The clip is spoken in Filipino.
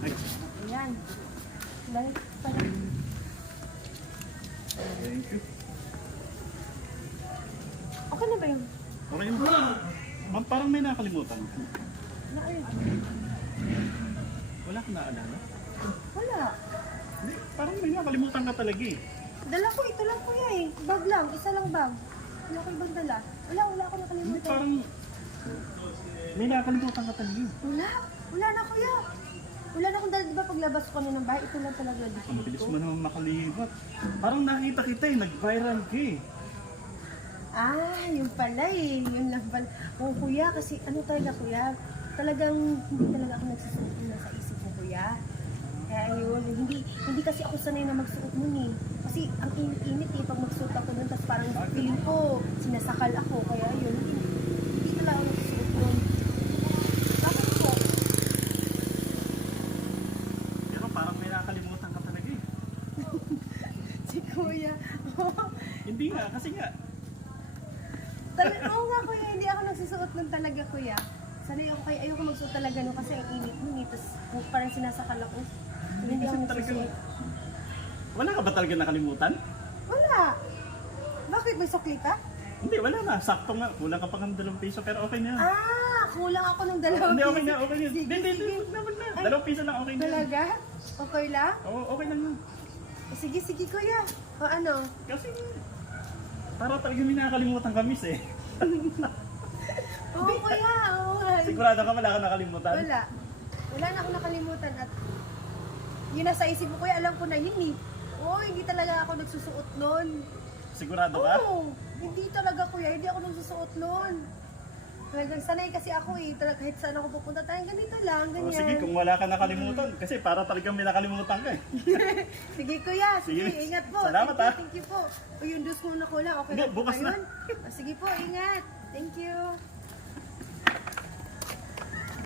Ay, Ayan. Balik pala. thank you. Okay na ba yun? Okay mo. Ma'am, parang may nakalimutan. Na ayun. Wala kang naalala? Wala. Hindi, parang may nakalimutan ka talaga eh. Dala ko, ito lang kuya eh. Bag lang, isa lang bag. Wala ko ibang dala. Wala ako Hindi, nakalimutan. parang may nakalimutan ka talaga eh. Wala na kuya. Wala na akong dala, di ba paglabas ko ng bahay, ito lang talaga dito. Ang bilis mo naman makalimutan. Parang nakita kita eh, nag-viral ka eh. Ah, yun pala eh. Yun lang pala. Oo kuya, kasi ano talaga kuya, talagang hindi talaga ako nagsusuot nun sa isip mo kuya. Kaya yun, hindi kasi ako sanay na magsuot nun eh. Kasi ang init-init eh, pag magsuot ako nun, tapos parang feeling ko, sinasakal ako. Kaya yun, hindi talaga ako nagsusuot nun. Bakit po? Pero parang may nakalimutan ka talaga eh. Si kuya. Hindi nga, kasi nga, Oo nga kuya, hindi ako nagsusuot nun talaga kuya. Sanay ako kaya ayoko magsuot talaga nun kasi ang init nun eh. Tapos parang sinasakal ako. Hindi ako kasi talagang, nagsusuot. wala ka ba talaga nakalimutan? Wala. Bakit may sukli ka? Hindi, wala na. Sakto nga. Kulang ka pa ng 2 piso pero okay na yan. Ah, kulang ako ng dalawang Hindi, okay piso. na, okay na. Sige, Hindi, sige. naman na. Ay, 2 piso lang, okay na. yan. Talaga? Okay lang? Oo, okay lang yun. Sige, sige kuya. O ano? Kasi, para talaga may nakakalimutan kami eh. Oo kuya, oo nga. Sigurado ka wala ka nakalimutan? Wala. Wala na akong nakalimutan at yun nasa isip ko kuya, alam ko na yun eh. Oo, hindi talaga ako nagsusuot nun. Sigurado ka? Oo, hindi talaga kuya, hindi ako nagsusuot nun. Talagang sanay kasi ako eh, talaga kahit saan ako pupunta tayo, ganito lang, O, ganyan. sige, kung wala ka nakalimutan. Kasi para talagang may nakalimutan ka eh. Sige kuya, sige, Sige. ingat po. Salamat, Thank you po. O yung dos muna ko lang, okay Hindi, lang po bukas ba na. yun? O, sige po, ingat. Thank you.